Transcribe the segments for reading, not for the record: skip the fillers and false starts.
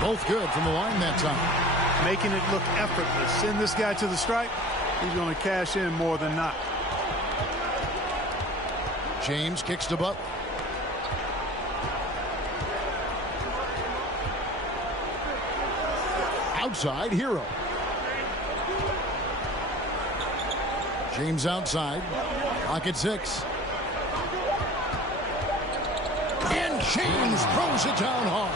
Both good from the line that time. Making it look effortless. Send this guy to the stripe. He's going to cash in more than not. James kicks to Butler. Outside, Hero. James outside. Clock at 6. And James throws it down hard.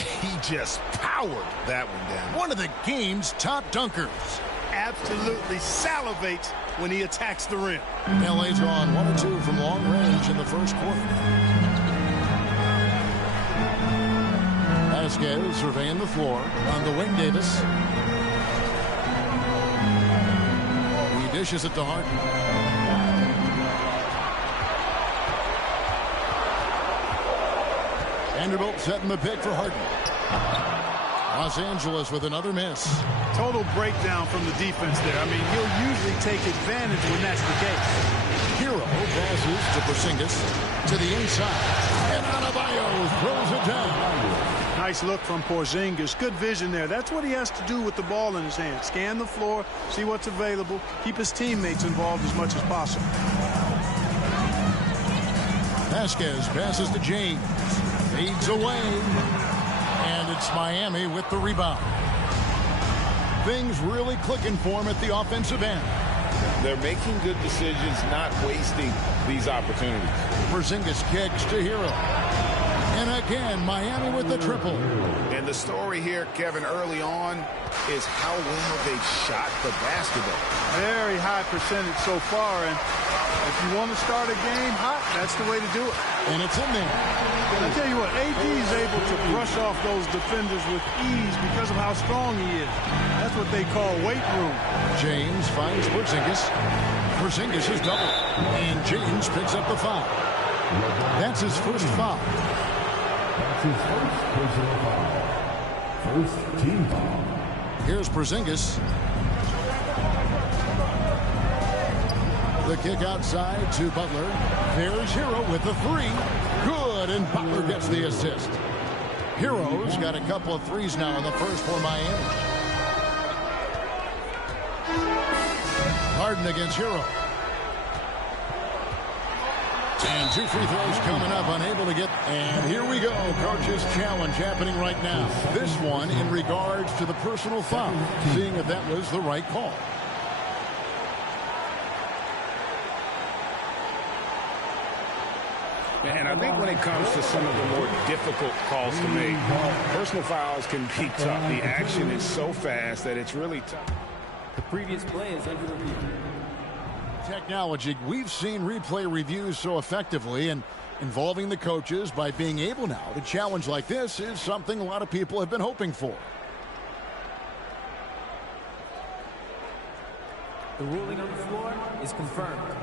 He just powered that one down. One of the game's top dunkers. Absolutely salivates when he attacks the rim. LA's gone 1 or 2 from long range in the first quarter. Vasquez surveying the floor on to Wayne Davis. He dishes it to Harden. Vanderbilt setting the pick for Harden. Los Angeles with another miss. Total breakdown from the defense there. I mean, he'll usually take advantage when that's the case. Hero passes to Porzingis to the inside. And Adebayo throws it down. Nice look from Porzingis. Good vision there. That's what he has to do with the ball in his hand. Scan the floor, see what's available, keep his teammates involved as much as possible. Vasquez passes to James. Fades away. And it's Miami with the rebound. Things really clicking for him at the offensive end. They're making good decisions, not wasting these opportunities. Porzingis kicks to Hero. And again, Miami with the triple. And the story here, Kevin, early on is how well they shot the basketball. Very high percentage so far. And if you want to start a game hot, that's the way to do it. And it's in there. And I tell you what, AD is able to brush off those defenders with ease because of how strong he is. That's what they call weight room. James finds Porzingis. Porzingis is double. And James picks up the foul. That's his first foul. That's his first personal foul. First team foul. Here's Porzingis. The kick outside to Butler. There's Hero with the 3. Good, and Butler gets the assist. Hero's got a couple of threes now in the first for Miami. Harden against Hero. And 2 free throws coming up, unable to get. And here we go. Coach's challenge happening right now. This one in regards to the personal foul, seeing if that was the right call. And I think when it comes to some of the more difficult calls to make, personal fouls can be tough. The action is so fast that it's really tough. The previous play is under review. Technology, we've seen replay reviews so effectively, and involving the coaches by being able now to challenge like this is something a lot of people have been hoping for. The ruling on the floor is confirmed.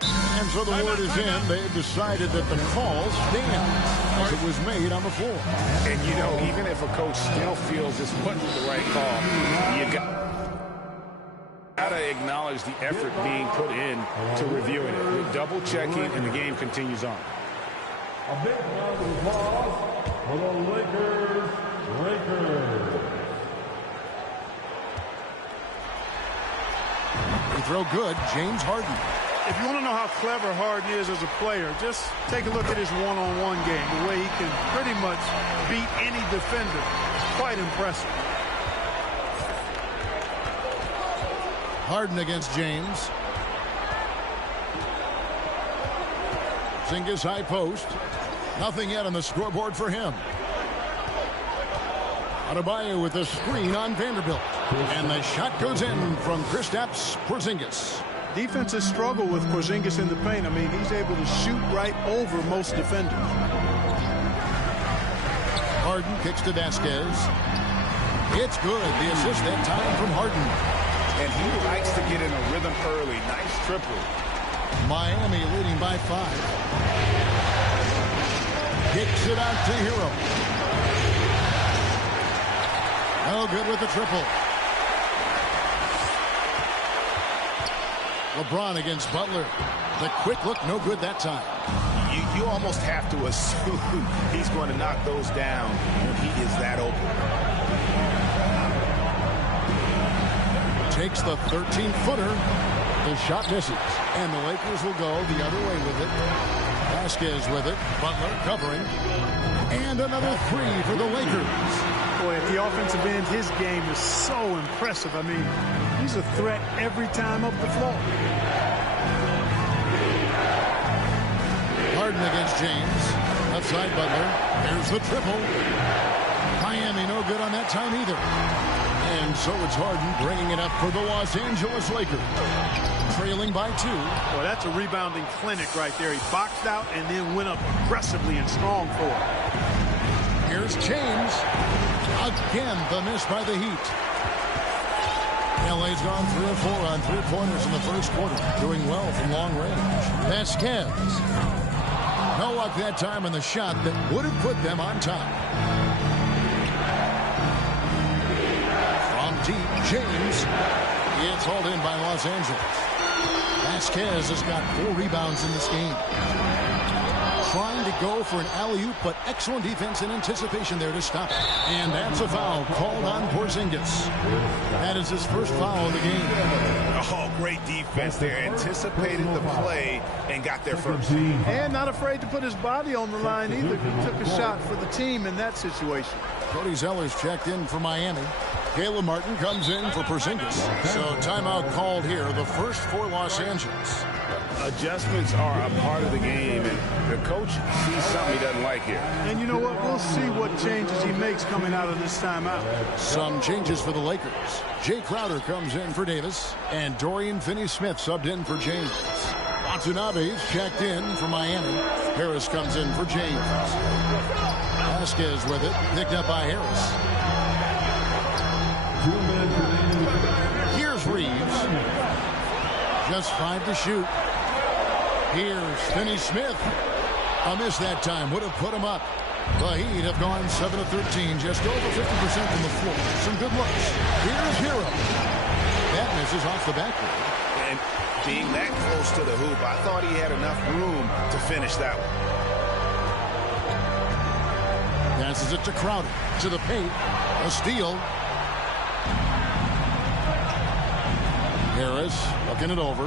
And so the word is in. They've decided that the call stands as it was made on the floor. And, you know, even if a coach still feels this wasn't the right call, you got to acknowledge the effort being put in to reviewing it. We're double-checking, and the game continues on. A big round of applause for the Lakers. They throw good. James Harden. If you want to know how clever Harden is as a player, just take a look at his one-on-one game. The way he can pretty much beat any defender. It's quite impressive. Harden against James. Porzingis high post. Nothing yet on the scoreboard for him. Adebayo with the screen on Vanderbilt. And the shot goes in from Kristaps Porzingis. Defenses struggle with Porzingis in the paint. I mean, he's able to shoot right over most defenders. Harden kicks to Vasquez. It's good. The assist that time from Harden. And he likes to get in a rhythm early. Nice triple. Miami leading by 5. Kicks it out to Hero. No good with the triple. LeBron against Butler. The quick look, no good that time. You You almost have to assume he's going to knock those down when he is that open. Takes the 13-footer. The shot misses. And the Lakers will go the other way with it. Vasquez with it. Butler covering. And another three for the Lakers. Boy, at the offensive end, his game is so impressive. I mean, he's a threat every time up the floor. Harden against James. Outside Butler. There's the triple. Miami no good on that time either. And so it's Harden bringing it up for the Los Angeles Lakers. Trailing by 2. Well, that's a rebounding clinic right there. He boxed out and then went up aggressively and strong for it. Here's James. Again, the miss by the Heat. LA's gone 3 of 4 on three-pointers in the first quarter. Doing well from long range. Vasquez. No luck that time in the shot that would have put them on top. From deep, James. It's hauled in by Los Angeles. Vasquez has got 4 rebounds in this game. Trying to go for an alley-oop, but excellent defense and anticipation there to stop it. And that's a foul called on Porzingis. That is his first foul of the game. Oh, great defense there. Anticipated the play and got there first. And not afraid to put his body on the line either. He took a shot for the team in that situation. Cody Zeller's checked in for Miami. Caleb Martin comes in for Porzingis. So timeout called here, the first for Los Angeles. Adjustments are a part of the game, and the coach sees something he doesn't like here. And you know what? We'll see what changes he makes coming out of this timeout. Some changes for the Lakers. Jay Crowder comes in for Davis, and Dorian Finney-Smith subbed in for James. Watanabe's checked in for Miami. Harris comes in for James. Vasquez with it, picked up by Harris. Here's Reeves. Just 5 to shoot. Here's Finney-Smith. A miss that time. Would have put him up. The Heat have gone 7 of 13. Just over 50% from the floor. Some good looks. Here's Hero. That misses off the backboard. And being that close to the hoop, I thought he had enough room to finish that one. Passes it to Crowder. To the paint. A steal. Harris looking it over.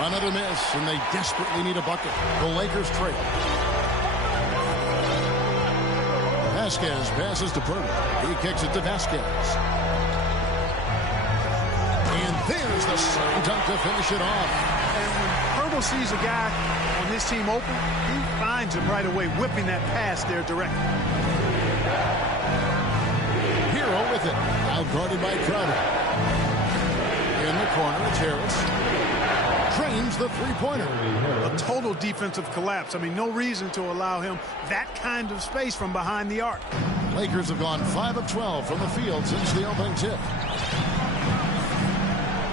Another miss, and they desperately need a bucket. The Lakers trail. Vasquez passes to Purtle. He kicks it to Vasquez. And there's the slam dunk to finish it off. And when Purtle sees a guy on his team open, he finds him right away, whipping that pass there directly. Hero with it. Out guarded by Crowder. In the corner, it's Harris. Drains the three-pointer. A total defensive collapse. I mean, no reason to allow him that kind of space from behind the arc. Lakers have gone 5 of 12 from the field since the opening tip.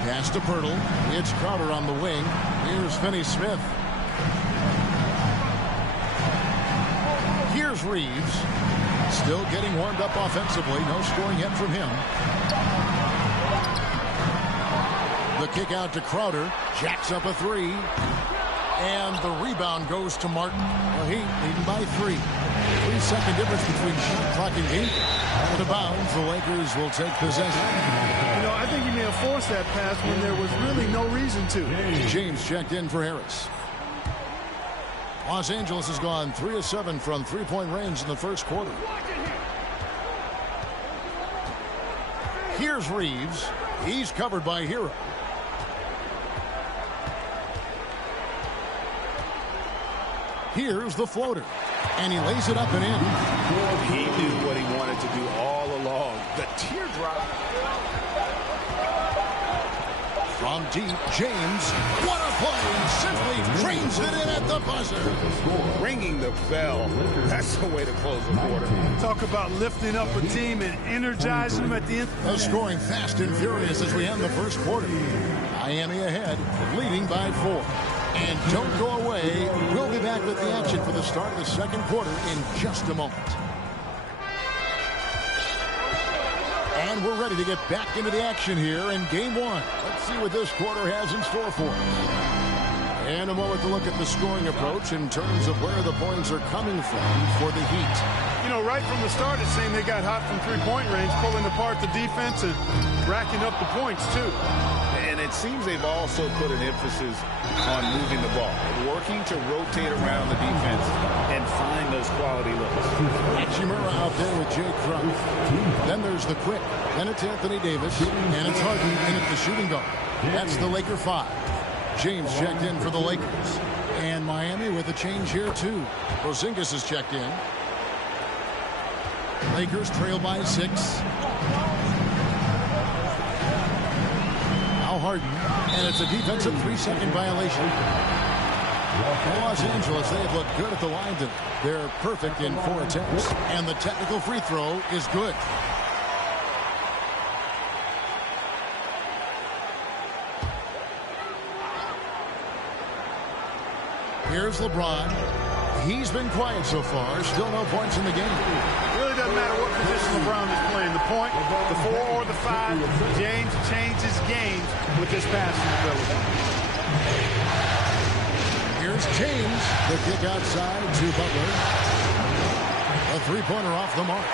Pass to Purtle. It's Crowder on the wing. Here's Finney-Smith. Here's Reeves. Still getting warmed up offensively. No scoring yet from him. The kick out to Crowder. Jacks up a 3. And the rebound goes to Martin. The Heat leading by 3. 3-second difference between shot clock and game. Out of bounds, the Lakers will take possession. You know, I think he may have forced that pass when there was really no reason to. James checked in for Harris. Los Angeles has gone 3 of 7 from three-point range in the first quarter. Here's Reeves. He's covered by Hero. Here's the floater. And he lays it up and in. He knew what he wanted to do all along. The teardrop. From deep, James. What a play. Simply trains it in at the buzzer. Ringing the bell. That's the way to close the quarter. Talk about lifting up a team and energizing them at the end. Scoring fast and furious as we end the first quarter. Miami ahead, leading by 4. And don't go away. We'll be back with the action for the start of the second quarter in just a moment. And we're ready to get back into the action here in Game 1. Let's see what this quarter has in store for us. And a moment to look at the scoring approach in terms of where the points are coming from for the Heat. You know, right from the start, it seemed they got hot from three-point range, pulling apart the defense and racking up the points, too. And it seems they've also put an emphasis on moving the ball, working to rotate around the defense and find those quality looks. Hachimura out there with Jay Crump. Then there's the quick. Then it's Anthony Davis. And it's Harden in at the shooting guard. That's the Laker 5. James checked in for the Lakers. And Miami with a change here, too. Porzingis is checked in. Lakers trail by 6. Now Harden. And it's a defensive 3-second violation. Los Angeles, they have looked good at the line tonight. They're perfect in 4 attempts. And the technical free throw is good. Here's LeBron. He's been quiet so far. Still no points in the game. It really doesn't matter what position LeBron is playing. The point, the 4 or the 5, James changes games with his passing ability. Here's James. The kick outside to Butler. A three-pointer off the mark.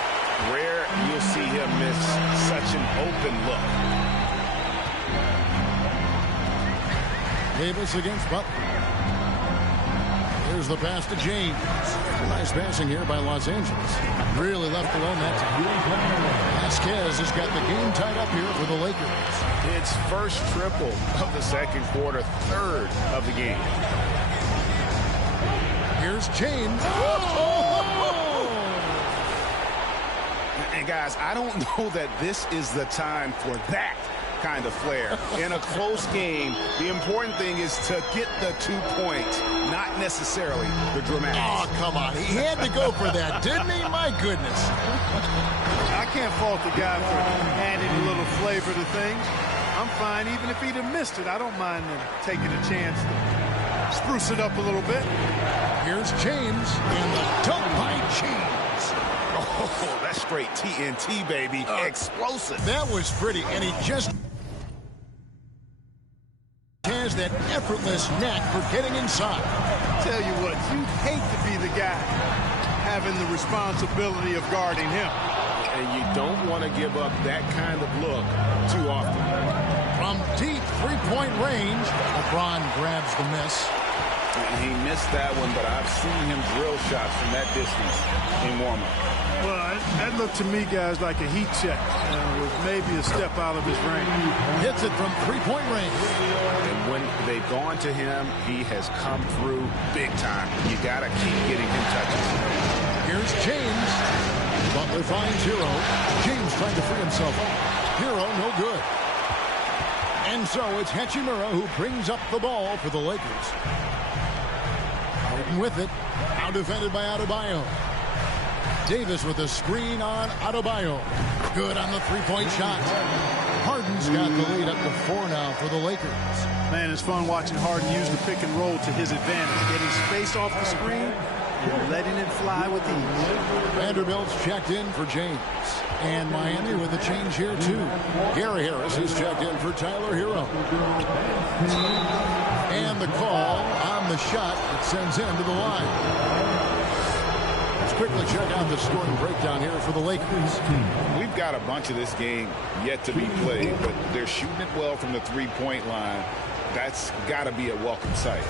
Rare you'll see him miss such an open look. Davis against Butler. Here's the pass to James. Nice passing here by Los Angeles. Really left alone that time. Vasquez has got the game tied up here for the Lakers. It's first triple of the second quarter, third of the game. Here's James. And guys, I don't know that this is the time for that kind of flair. In a close game, the important thing is to get the 2 points, not necessarily the dramatics. Oh, come on. He had to go for that, didn't he? My goodness. I can't fault the guy for adding a little flavor to things. I'm fine. Even if he'd have missed it, I don't mind taking a chance to spruce it up a little bit. Here's James and the dunk by James. Oh, that's straight TNT, baby. Explosive. That was pretty, and he just has that effortless knack for getting inside. Tell you what, you'd hate to be the guy having the responsibility of guarding him. And you don't want to give up that kind of look too often. From deep three-point range, LeBron grabs the miss. He missed that one, but I've seen him drill shots from that distance in warm-up. Well, that looked to me, guys, like a heat check. With maybe a step out of his range. Hits it from three-point range. And when they've gone to him, he has come through big time. You got to keep getting him touches. Here's James. Butler finds Hero. James trying to free himself up. Hero, no good. And so it's Hachimura who brings up the ball for the Lakers. Harden with it. Now defended by Adebayo. Davis with a screen on Adebayo. Good on the three-point shot. Harden's got the lead up to 4 now for the Lakers. Man, it's fun watching Harden use the pick and roll to his advantage. Getting space off the screen and letting it fly with ease. Vanderbilt's checked in for James. And Miami with a change here, too. Gary Harris is checked in for Tyler Hero. And the call on the shot that sends him to the line. Let's quickly check out the scoring breakdown here for the Lakers. We've got a bunch of this game yet to be played, but they're shooting it well from the three-point line. That's got to be a welcome sight.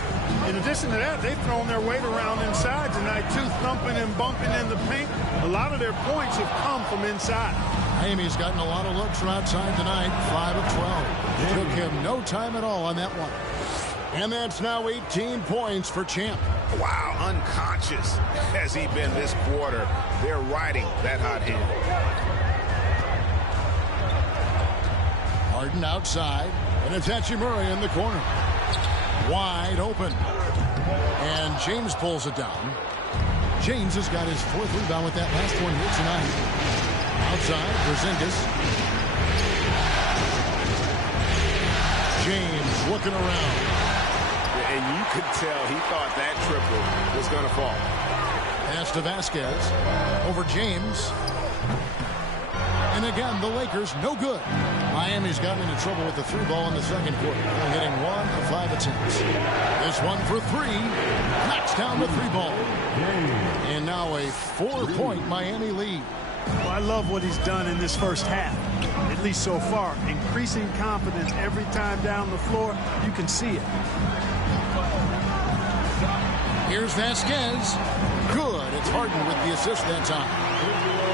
In addition to that, they've thrown their weight around inside tonight, too, thumping and bumping in the paint. A lot of their points have come from inside. Miami's gotten a lot of looks from outside tonight, 5 of 12. Took him no time at all on that one. And that's now 18 points for Champ. Wow, unconscious has he been this quarter. They're riding that hot hand. Harden outside, and it's Hachimura in the corner. Wide open. And James pulls it down. James has got his 4th rebound with that last one here tonight. Outside, Porzingis. James looking around. And you could tell he thought that triple was going to fall. Pass to Vasquez. Over James. And again, the Lakers no good. Miami's gotten into trouble with the through ball in the second quarter. They're hitting 1 of 5 attempts. This one for 3. Knocks down the 3-ball. And now a 4-point Miami lead. Well, I love what he's done in this first half, at least so far. Increasing confidence every time down the floor. You can see it. Here's Vasquez. Good. It's Harden with the assist that time.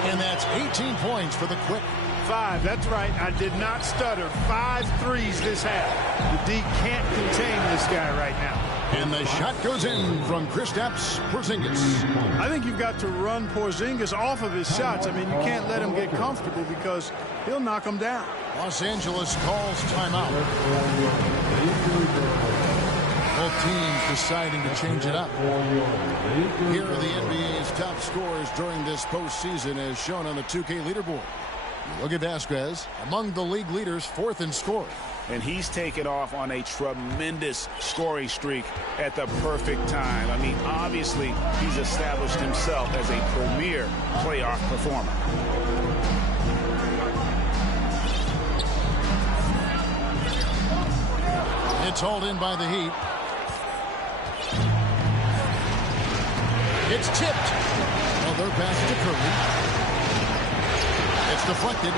And that's 18 points for the Quick. 5, that's right. I did not stutter. 5 threes this half. The D can't contain this guy right now. And the shot goes in from Kristaps Porzingis. I think you've got to run Porzingis off of his shots. I mean, you can't let him get comfortable because he'll knock him down. Los Angeles calls timeout. Both teams deciding to change it up. Here are the NBA's top scorers during this postseason as shown on the 2K leaderboard. Look at Vasquez, among the league leaders, 4th in scoring. And he's taken off on a tremendous scoring streak at the perfect time. I mean, obviously, he's established himself as a premier playoff performer. It's hauled in by the Heat. It's tipped. Well, they're pass to Curry. It's deflected.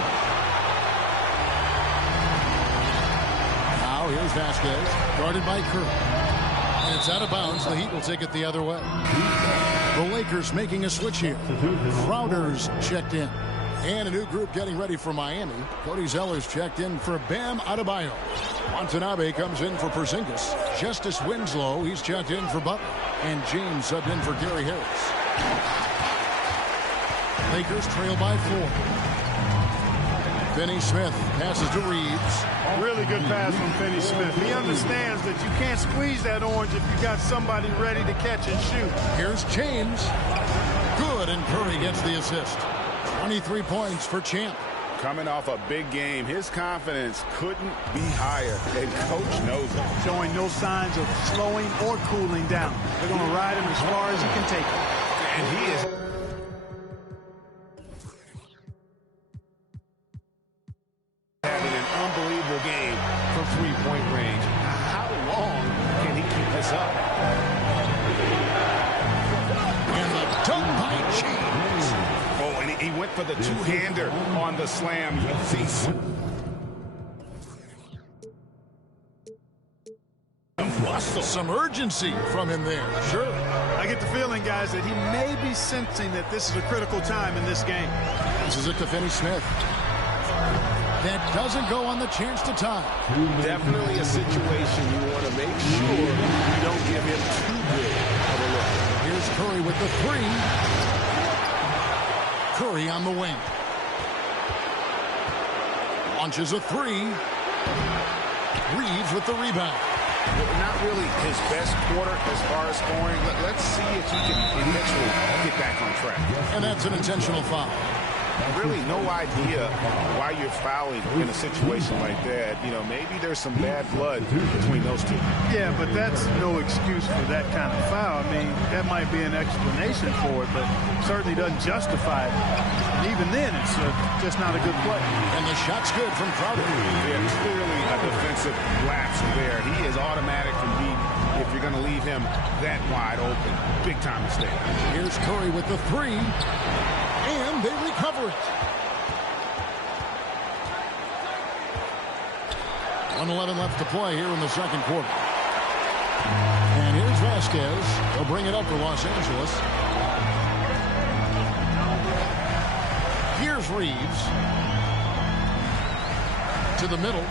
Now here's Vasquez, guarded by Curry. And it's out of bounds. The Heat will take it the other way. The Lakers making a switch here. Crowder's checked in. And a new group getting ready for Miami. Cody Zeller's checked in for Bam Adebayo. Watanabe comes in for Porzingis. Justice Winslow, he's checked in for Butler. And James subbed in for Gary Harris. Lakers trail by 4. Finney Smith passes to Reeves. Really good pass from Finney Smith. He understands that you can't squeeze that orange if you got somebody ready to catch and shoot. Here's James. Good, and Curry gets the assist. 23 points for Champ. Coming off a big game, his confidence couldn't be higher, and Coach knows it. Showing no signs of slowing or cooling down. They're going to ride him as far as he can take him. And he is having an unbelievable game from three-point range. How long can he keep this up? And the dunk by James. Oh, and he went for the two-hander on the slam. You see some urgency from him there. Sure. I get the feeling, guys, that he may be sensing that this is a critical time in this game. This is it to Finney Smith. That doesn't go on the chance to tie. definitely a situation you want to make sure you don't give him too big of a look. Here's Curry with the 3. Curry on the wing. Launches a 3. Reeves with the rebound. Not really his best quarter as far as scoring. Let's see if he can eventually get back on track. And that's an intentional foul. Really no idea why you're fouling in a situation like that. You know, maybe there's some bad blood between those two. Yeah, but that's no excuse for that kind of foul. I mean, that might be an explanation for it, but certainly doesn't justify it. And even then, it's just not a good play. And the shot's good from Crowder. Yeah, clearly a defensive lapse there. He is automatic from deep if you're going to leave him that wide open. Big time mistake. Here's Curry with the 3. And they recover it. 1:11 left to play here in the second quarter. And here's Vasquez. He'll bring it up for Los Angeles. Here's Reeves. To the middle.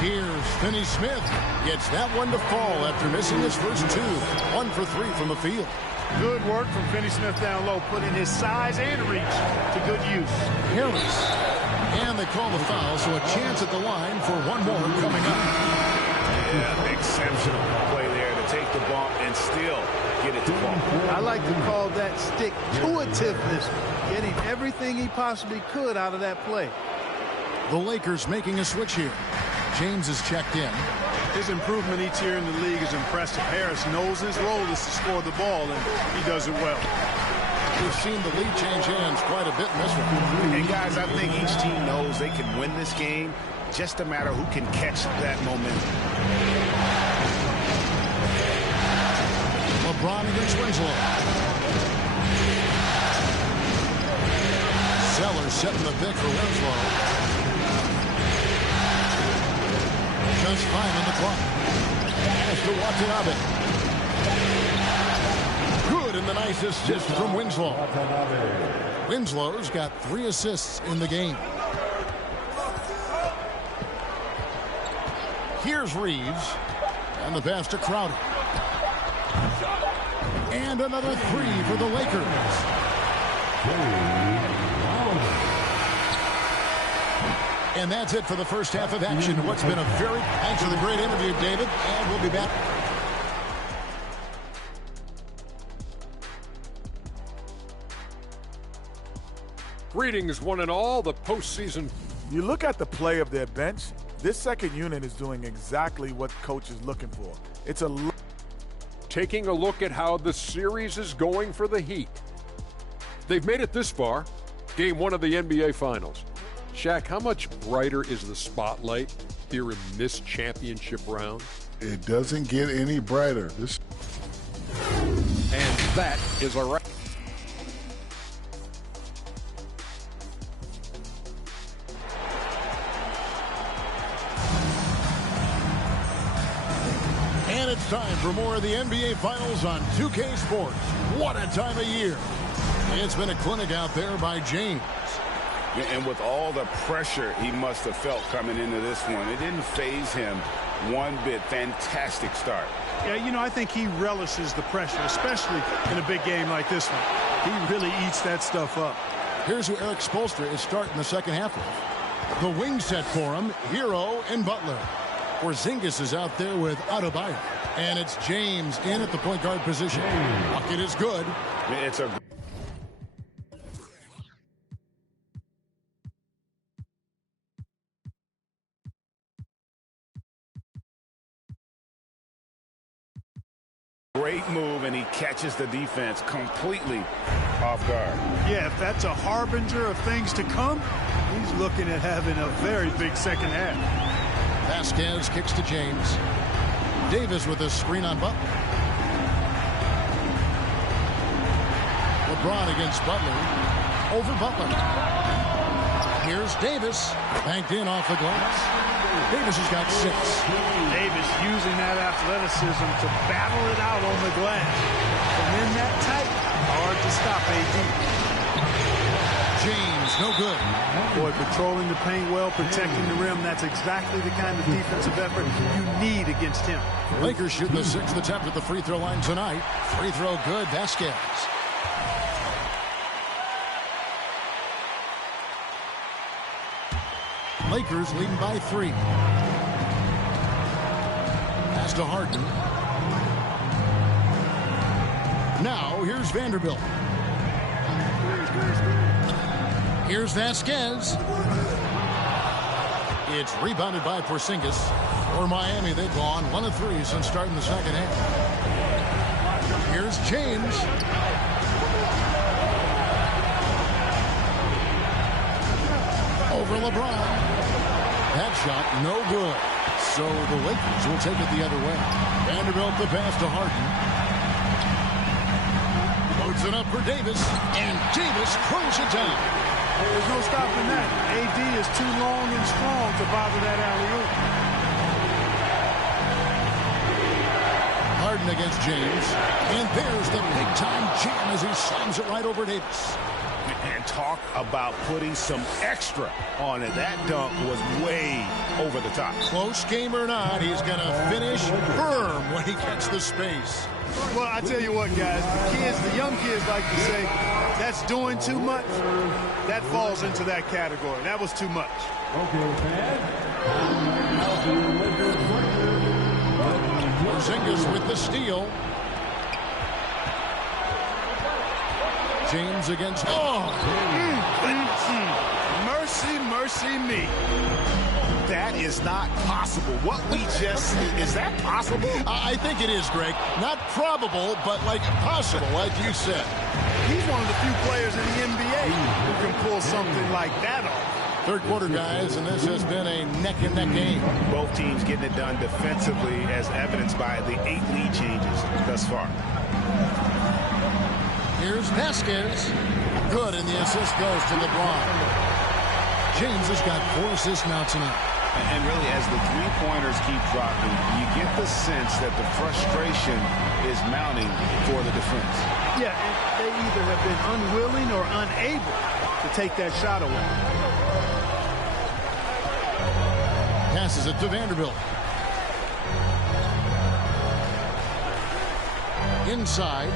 Here's Finney Smith. Gets that one to fall after missing his first 2. 1 for 3 from the field. Good work from Finney Smith down low, putting his size and reach to good use. Harris. And they call the foul, so a chance at the line for one more coming up. Yeah, exceptional play there to take the bump and still get it to fall. I like to call that stick-to-itiveness, getting everything he possibly could out of that play. The Lakers making a switch here. James is checked in. His improvement each year in the league is impressive. Harris knows his role is to score the ball, and he does it well. We've seen the lead change hands quite a bit in this one. And guys, I think each team knows they can win this game. Just a matter who can catch that momentum. LeBron against Winslow. Sellers setting the pick for Winslow. Just 5 on the clock. Pass to Watanabe. Good, and the nice assist from Winslow. Winslow's got 3 assists in the game. Here's Reeves. And the pass to Crowder. And another 3 for the Lakers. And that's it for the first half of action. What's been a very... Thanks for the great interview, David. And we'll be back. Greetings, one and all. The postseason. You look at the play of their bench, this second unit is doing exactly what coach is looking for. It's a... Taking a look at how the series is going for the Heat. They've made it this far. Game 1 of the NBA Finals. Shaq, how much brighter is the spotlight here in this championship round? It doesn't get any brighter. And that is a wrap. And it's time for more of the NBA Finals on 2K Sports. What a time of year. It's been a clinic out there by James. And with all the pressure he must have felt coming into this one, it didn't faze him one bit. Fantastic start. Yeah, you know, I think he relishes the pressure, especially in a big game like this one. He really eats that stuff up. Here's who Eric Spoelstra is starting the second half with. The wing set for him, Hero and Butler. Porzingis is out there with Adebayo. And it's James in at the point guard position. Bucket is good. It's a... Great move, and he catches the defense completely off guard. Yeah, if that's a harbinger of things to come, he's looking at having a very big second half. Vasquez kicks to James. Davis with a screen on Butler. LeBron against Butler. Over Butler. Here's Davis. Banked in off the glass. Davis has got 6. Davis using that athleticism to battle it out on the glass. From in that tight, hard to stop AD. James, no good. Boy, patrolling the paint well, protecting the rim. That's exactly the kind of defensive effort you need against him. Lakers shooting the 6th attempt at the free throw line tonight. Free throw good. Vasquez. Lakers leading by 3. Pass to Harden. Now, here's Vanderbilt. Here's Vasquez. It's rebounded by Porzingis. For Miami, they've gone 1 of 3 since starting the second half. Here's James. Over LeBron. That shot, no good. So the Lakers will take it the other way. Vanderbilt the pass to Harden. Loads it up for Davis. And Davis throws it down. There's no stopping that. AD is too long and strong to bother that alley-oop. Harden against James. And there's the big-time jam as he slams it right over Davis. And talk about putting some extra on it. That dunk was way over the top. Close game or not, he's going to finish firm when he gets the space. Well, I tell you what, guys, the young kids like to say, that's doing too much. That falls into that category. That was too much. Porzingis with the steal. James against... Mercy, mercy me. that is not possible. What we just, is that possible? I think it is, Greg. Not probable, but like possible, like you said. He's one of the few players in the NBA who can pull something like that off. Third quarter, guys, and this has been a neck-and-neck game. Both teams getting it done defensively, as evidenced by the 8 lead changes thus far. Here's Vasquez. Good, and the assist goes to LeBron. James has got 4 assists now tonight. And really, as the three-pointers keep dropping, you get the sense that the frustration is mounting for the defense. Yeah, and they either have been unwilling or unable to take that shot away. Passes it to Vanderbilt. Inside.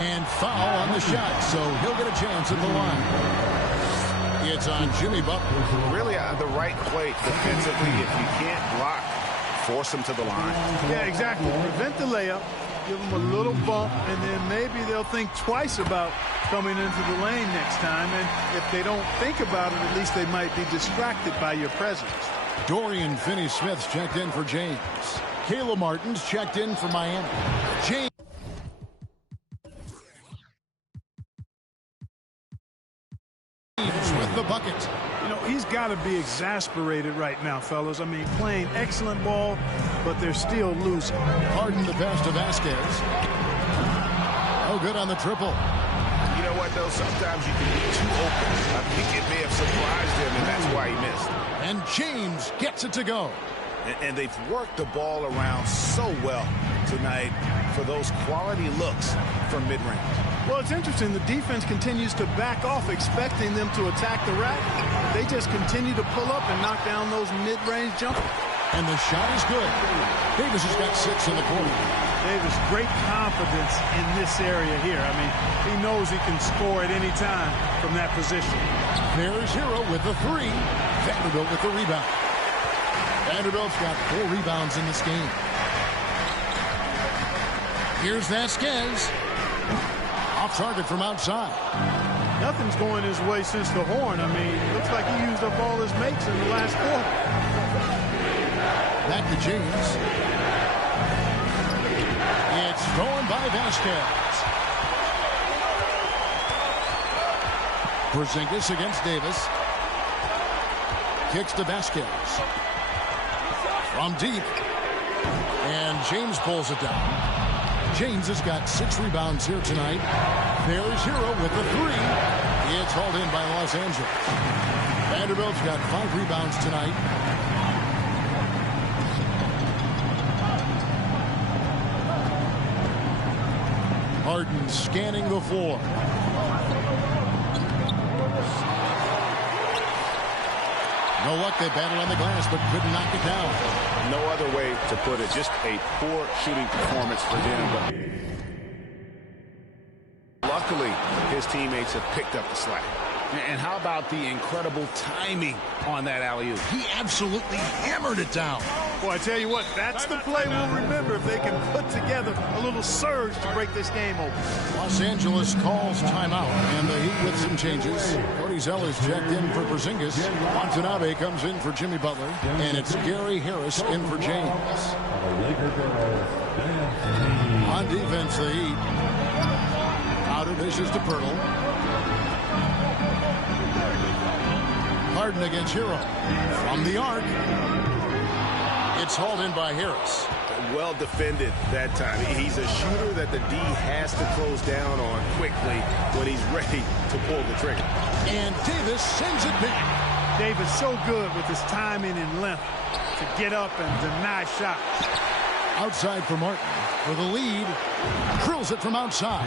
And foul on the shot, so he'll get a chance at the line. It's on Jimmy Butler. Really the right play defensively. If you can't block, force him to the line. Yeah, exactly. Prevent the layup, give them a little bump, and then maybe they'll think twice about coming into the lane next time. And if they don't think about it, at least they might be distracted by your presence. Dorian Finney-Smith's checked in for James. Kayla Martin's checked in for Miami. James with the bucket. You know, he's got to be exasperated right now, fellas. I mean, playing excellent ball, but they're still losing. Harden the pass to Vasquez. Oh, good on the triple. You know what, though? Sometimes you can be too open. I think it may have surprised him, and that's why he missed. And James gets it to go. And they've worked the ball around so well tonight for those quality looks from mid-range. Well, it's interesting. The defense continues to back off, expecting them to attack the rack. They just continue to pull up and knock down those mid-range jumpers. And the shot is good. Davis has got 6 in the quarter. Davis, great confidence in this area here. I mean, he knows he can score at any time from that position. There's Hero with the 3. Vanderbilt with the rebound. Vanderbilt's got 4 rebounds in this game. Here's Vasquez. Off target from outside. Nothing's going his way since the horn. I mean, looks like he used up all his makes in the last quarter. Back to James. It's thrown by Vasquez. Porzingis against Davis. Kicks to Vasquez. From deep. And James pulls it down. James has got 6 rebounds here tonight. There's Hero with the 3. It's hauled in by Los Angeles. Vanderbilt's got 5 rebounds tonight. Harden scanning the floor. No luck, they battled on the glass, but couldn't knock it down. No other way to put it. Just a poor shooting performance for them. Luckily, his teammates have picked up the slack. And how about the incredible timing on that alley-oop? He absolutely hammered it down. Boy, I tell you what, that's the play we'll remember if they can put together a little surge to break this game open. Los Angeles calls timeout, and the Heat with some changes. Cody Zeller's checked in for Porzingis. Watanabe comes in for Jimmy Butler, and it's Gary Harris in for James. On defense, the Heat. Outer dishes to Pirtle. Harden against Hero. From the arc. It's hauled in by Harris. Well defended that time. He's a shooter that the D has to close down on quickly when he's ready to pull the trigger. And Davis sends it back. Davis so good with his timing and length to get up and deny shots. Outside for Martin. For the lead. Drills it from outside.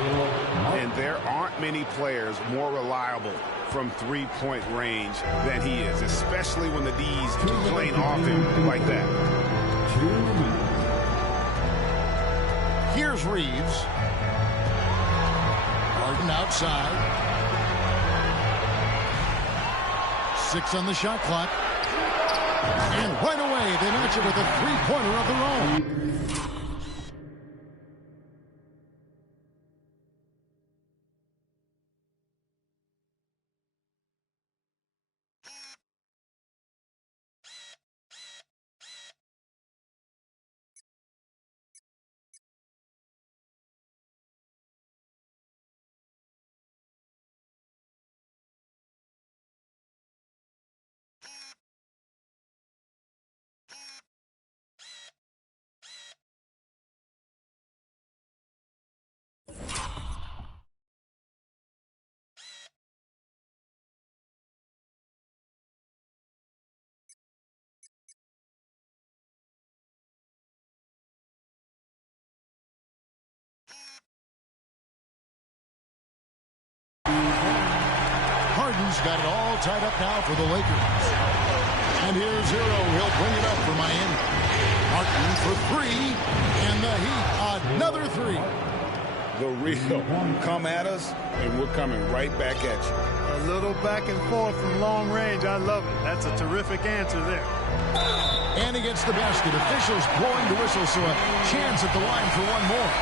And there aren't many players more reliable from three-point range than he is, especially when the D's playing off him like that. Here's Reeves. Harden outside. 6 on the shot clock. And right away, they match it with a three-pointer of their own. James got it all tied up now for the Lakers. And here's Hero. He'll bring it up for Miami. Martin for three. And the Heat, another three. The real come at us, and we're coming right back at you. A little back and forth from long range. I love it. That's a terrific answer there. And he gets the basket. Officials blowing the whistle, so a chance at the line for one more.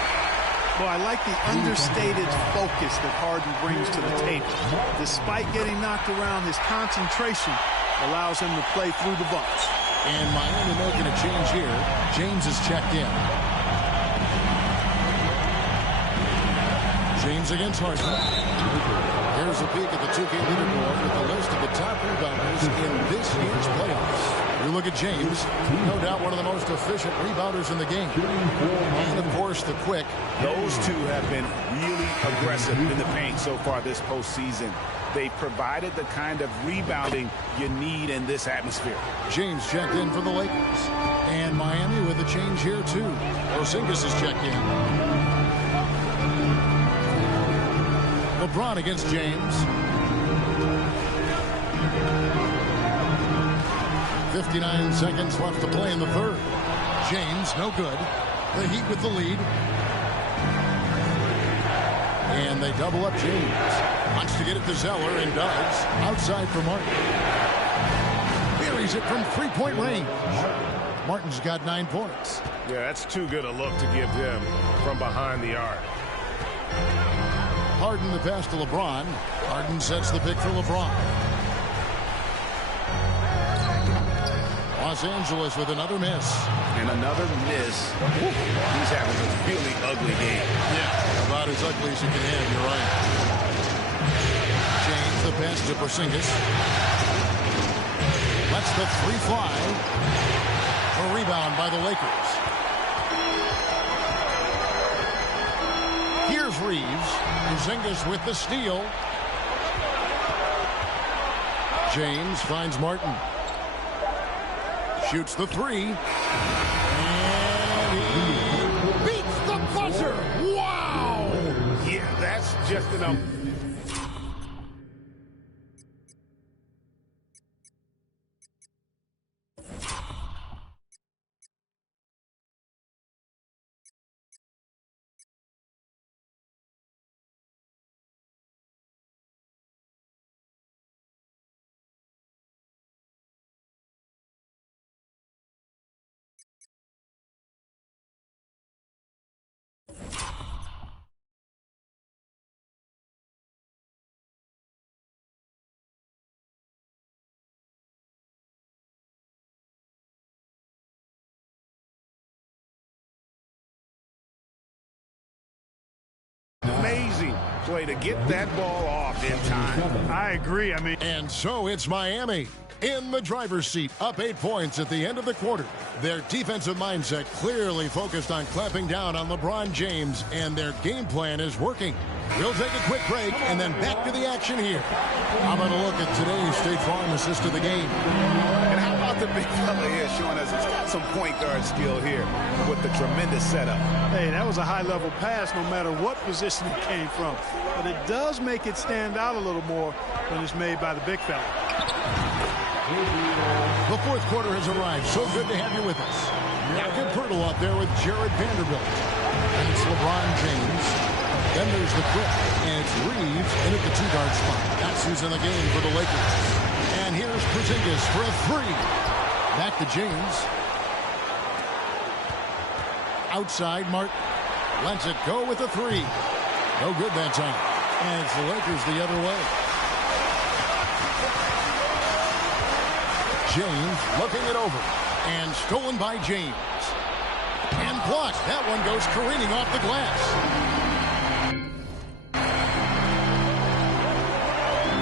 Well, I like the understated focus that Harden brings to the table. Despite getting knocked around, his concentration allows him to play through the bumps. And Miami making a change here. James is checked in. James against Harden. Here's a peek at the 2K leaderboard with a list of the top rebounders in this year's playoffs. You look at James, no doubt one of the most efficient rebounders in the game. And, of course, the quick. Those two have been really aggressive in the paint so far this postseason. They provided the kind of rebounding you need in this atmosphere. James checked in for the Lakers. And Miami with a change here, too. Porzingis is checked in. LeBron against James. 59 seconds left to play in the third. James, no good. The Heat with the lead. And they double up James. Wants to get it to Zeller and does. Outside for Martin. Buries it from three-point range. Martin's got 9 points. Yeah, that's too good a look to give him from behind the arc. Harden the pass to LeBron. Harden sets the pick for LeBron. Los Angeles with another miss. And another miss. He's having a really ugly game. Yeah, about as ugly as you can have, you're right. James the pass to Porzingis. Lets the three fly. A rebound by the Lakers. Here's Reeves. Porzingis with the steal. James finds Martin. Shoots the three. And he beats the buzzer. Wow! Yeah, that's just enough. Amazing play to get that ball off in time. I agree. And so it's Miami in the driver's seat, up 8 points at the end of the quarter. Their defensive mindset clearly focused on clamping down on LeBron James, and their game plan is working. We'll take a quick break and then back to the action here. How about a look at today's State Farm assist of the game? And how about the big fella here showing us he's got some point guard skill here with the tremendous setup. Hey, that was a high-level pass no matter what position it came from. But it does make it stand out a little more when it's made by the big fella. The fourth quarter has arrived. So good to have you with us. Jakob Poeltl out there with Jared Vanderbilt. And it's LeBron James. Then there's the quick, and it's Reeves in at the two-guard spot. That's who's in the game for the Lakers. And here's Porzingis for a three. Back to James. Outside, Martin lets it go with a three. No good that time. And it's the Lakers the other way. James looking it over. And stolen by James. And blocked. That one goes careening off the glass.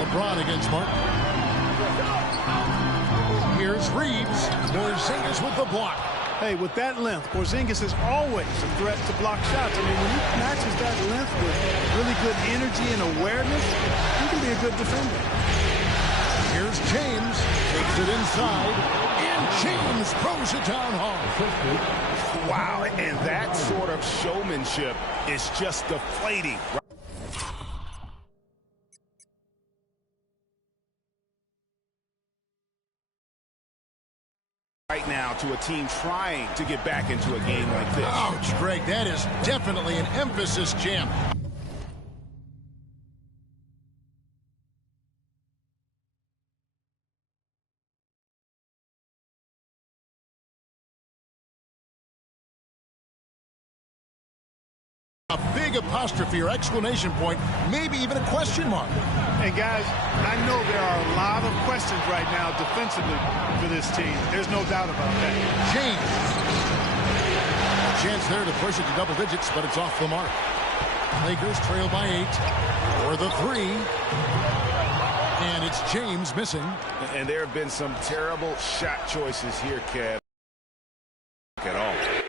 LeBron against Martin. Here's Reeves. Porzingis with the block. Hey, with that length, Porzingis is always a threat to block shots. When he matches that length with really good energy and awareness, he can be a good defender. Here's James. Takes it inside. And James throws it down hard. Wow, and that sort of showmanship is just deflating. right now to a team trying to get back into a game like this. Ouch, Greg, that is definitely an emphasis jam. A big apostrophe or exclamation point, maybe even a question mark. And guys, I know there are a lot of questions right now defensively for this team. There's no doubt about that. James. A chance there to push it to double digits, but it's off the mark. Lakers trail by 8 for the 3. And it's James missing. And there have been some terrible shot choices here, Kev. At all.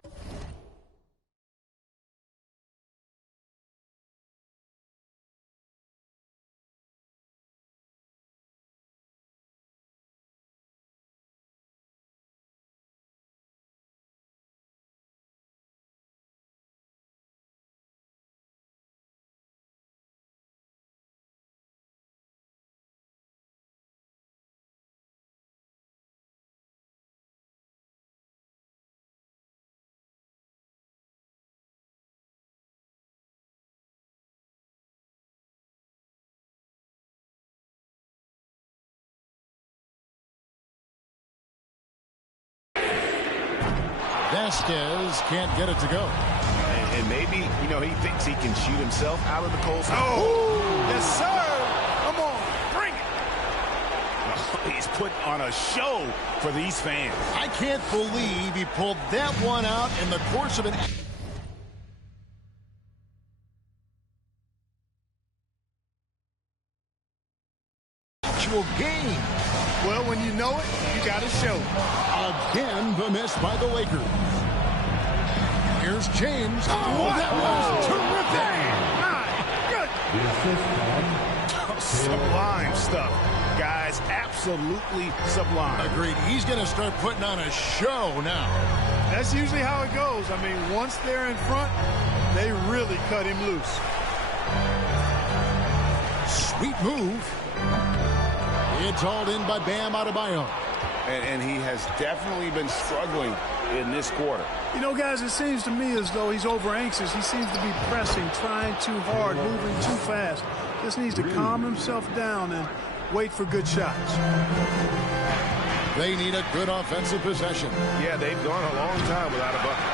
Vasquez can't get it to go. And maybe, you know, he thinks he can shoot himself out of the cold stone. Oh, yes, sir. Come on, bring it. He's put on a show for these fans. I can't believe he pulled that one out in the course of an actual game. Well, when you know it, you got to show. Again, the miss by the Lakers. Here's James. Oh, that was terrific. Sublime stuff. Guys, absolutely sublime. Agreed. He's going to start putting on a show now. That's usually how it goes. I mean, once they're in front, they really cut him loose. Sweet move. It's hauled in by Bam Adebayo. And he has definitely been struggling in this quarter. You know, guys, it seems to me as though he's over anxious. He seems to be pressing, trying too hard, moving too fast. Just needs to calm himself down and wait for good shots. They need a good offensive possession. Yeah, they've gone a long time without a bucket.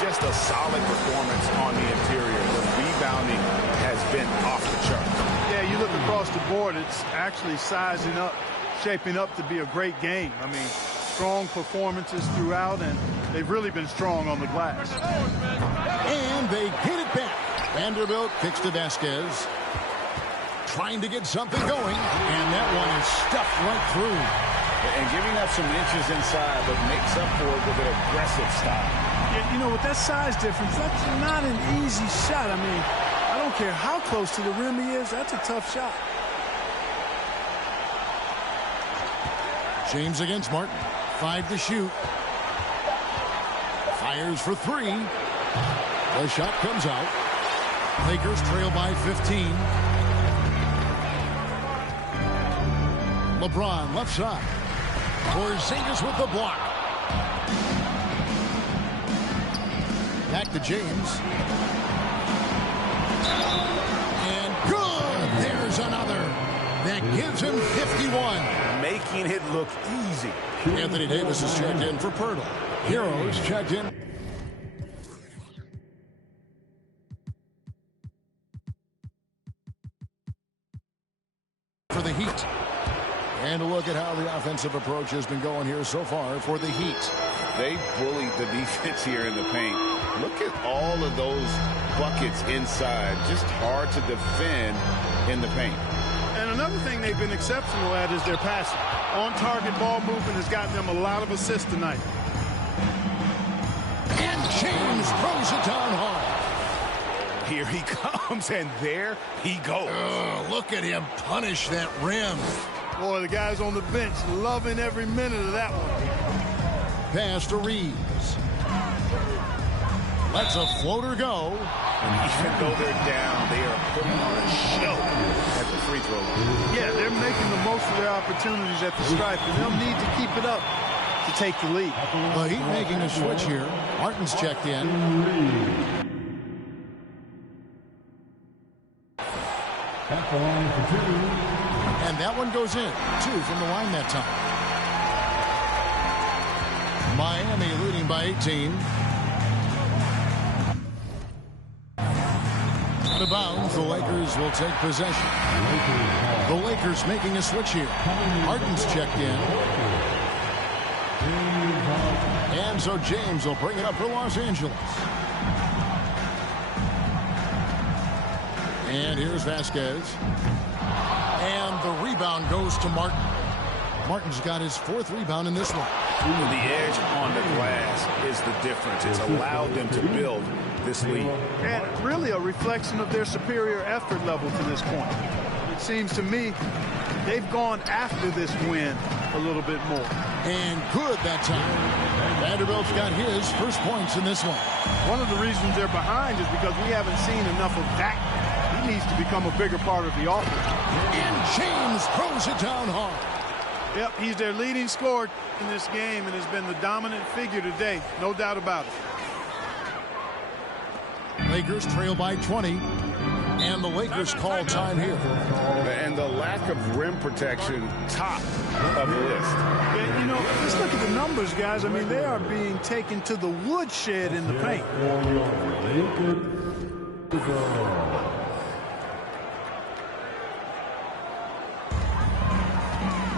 Just a solid performance on the interior. The rebounding has been off the charts. Yeah, you look across the board, it's actually sizing up, shaping up to be a great game. I mean, strong performances throughout, and they've really been strong on the glass. And they get it back. Vanderbilt kicks to Vasquez. Trying to get something going, and that one is stuffed right through. And giving up some inches inside, but makes up for it with an aggressive style. Yeah, you know, with that size difference, that's not an easy shot. I mean, I don't care how close to the rim he is, that's a tough shot. James against Martin. 5 to shoot. Fires for 3. The shot comes out. Lakers trail by 15. LeBron left side. Porzingis with the block. Back to James. And good! There's another. That gives him 51. Making it look easy. Anthony Davis is checked in for Pirtle. Heroes checked in. For the Heat. And a look at how the offensive approach has been going here so far for the Heat. They bullied the defense here in the paint. Look at all of those buckets inside. Just hard to defend in the paint. And another thing they've been exceptional at is their passing. On-target ball movement has gotten them a lot of assists tonight. And James throws it down hard. Here he comes, and there he goes. Look at him punish that rim. Boy, the guys on the bench loving every minute of that one. Pass to Reeves. Lets a floater go. And even though they're down, they are putting on a show at the free throw line. Yeah, they're making the most of their opportunities at the stripe, and they'll need to keep it up to take the lead. The Heat making a switch here. Martin's checked in. At the line for 2. And that one goes in. 2 from the line that time. Miami leading by 18. Out of bounds, the Lakers will take possession. The Lakers making a switch here. Harden's checked in. And so James will bring it up for Los Angeles. And here's Vasquez. And the rebound goes to Martin. Martin's got his 4th rebound in this one. The edge on the glass is the difference. It's allowed them to build this lead. And really a reflection of their superior effort level to this point. It seems to me they've gone after this win a little bit more. And good that time. Vanderbilt's got his first points in this one. One of the reasons they're behind is because we haven't seen enough of that. He needs to become a bigger part of the offense. And James throws it down hard. Yep, he's their leading scorer in this game and has been the dominant figure today. No doubt about it. Lakers trail by 20. And the Lakers call time here. And the lack of rim protection, top of the list. Yeah, you know, just look at the numbers, guys. I mean, they are being taken to the woodshed in the paint.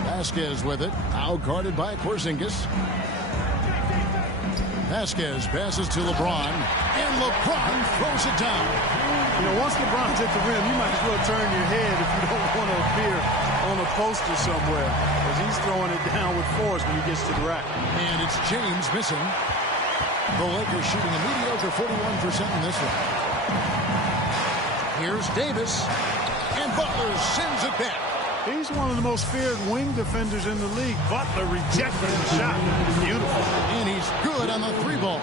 Vasquez with it. Out guarded by Porzingis. Vasquez passes to LeBron. And LeBron throws it down. You know, once LeBron's at the rim, you might as well turn your head if you don't want to appear on a poster somewhere, because he's throwing it down with force when he gets to the rack. And it's James missing. The Lakers shooting a mediocre 41% in this one. Here's Davis. And Butler sends it back. He's one of the most feared wing defenders in the league. Butler rejecting the shot. Beautiful. And he's good on the 3-ball.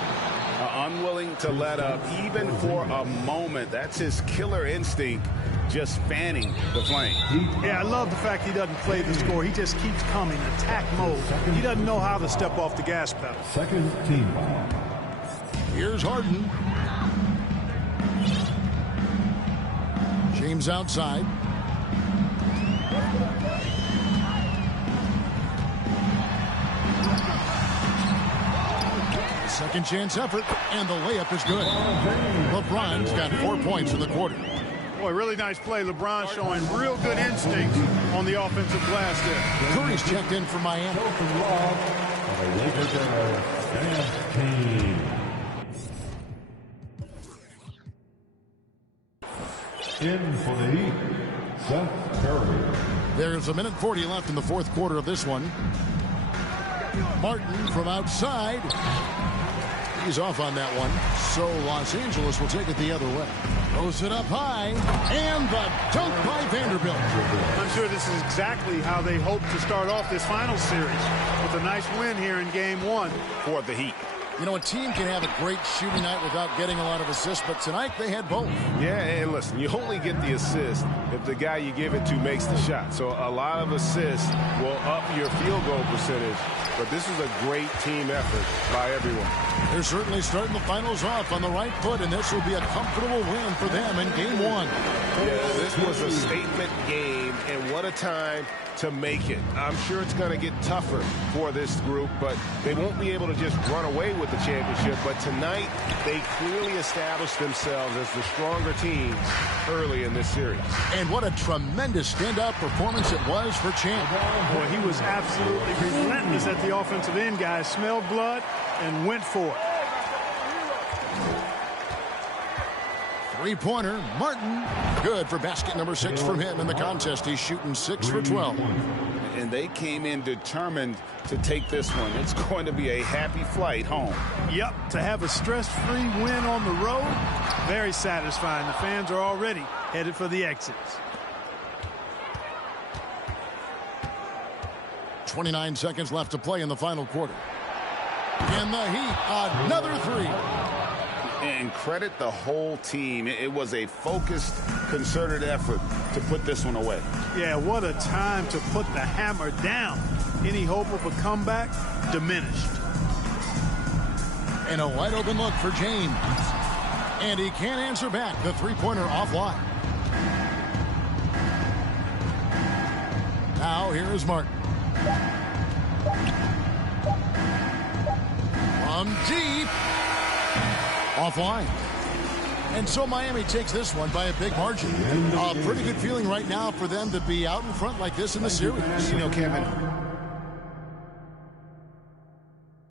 Unwilling to let up even for a moment. That's his killer instinct, just fanning the flame. Yeah, I love the fact he doesn't play the score. He just keeps coming, attack mode. He doesn't know how to step off the gas pedal. Second team foul. Here's Harden. James outside. Second chance effort, and the layup is good. LeBron's got 4 points in the quarter. Boy, really nice play. LeBron showing real good instincts on the offensive glass there. Curry's checked in for Miami. In for the Heat, Seth Curry. There's 1:40 left in the 4th quarter of this one. Martin from outside. He's off on that one. So Los Angeles will take it the other way. Throws it up high. And the dunk by Vanderbilt. I'm sure this is exactly how they hope to start off this final series, with a nice win here in game 1 for the Heat. You know, a team can have a great shooting night without getting a lot of assists, but tonight they had both. Yeah, and listen, you only get the assist if the guy you give it to makes the shot. So a lot of assists will up your field goal percentage, but this is a great team effort by everyone. They're certainly starting the finals off on the right foot, and this will be a comfortable win for them in game 1. Yeah, this was a statement game, and what a time to make it. I'm sure it's going to get tougher for this group, but they won't be able to just run away with the championship. But tonight, they clearly established themselves as the stronger team early in this series. And what a tremendous standout performance it was for Champ. Boy, he was absolutely relentless at the offensive end, guys. Smelled blood and went for it. Three-pointer, Martin. Good for basket number 6 from him in the contest. He's shooting 6 for 12. And they came in determined to take this one. It's going to be a happy flight home. Yep, to have a stress-free win on the road, very satisfying. The fans are already headed for the exits. 29 seconds left to play in the final quarter. And the Heat, another 3. And credit the whole team. It was a focused, concerted effort to put this one away. Yeah, what a time to put the hammer down. any hope of a comeback diminished. And a wide open look for James. And he can't answer back. The three-pointer offline. Now here is Martin. From deep. Offline. And so Miami takes this one by a big margin. A pretty good feeling right now for them to be out in front like this in the series. You know, Kevin,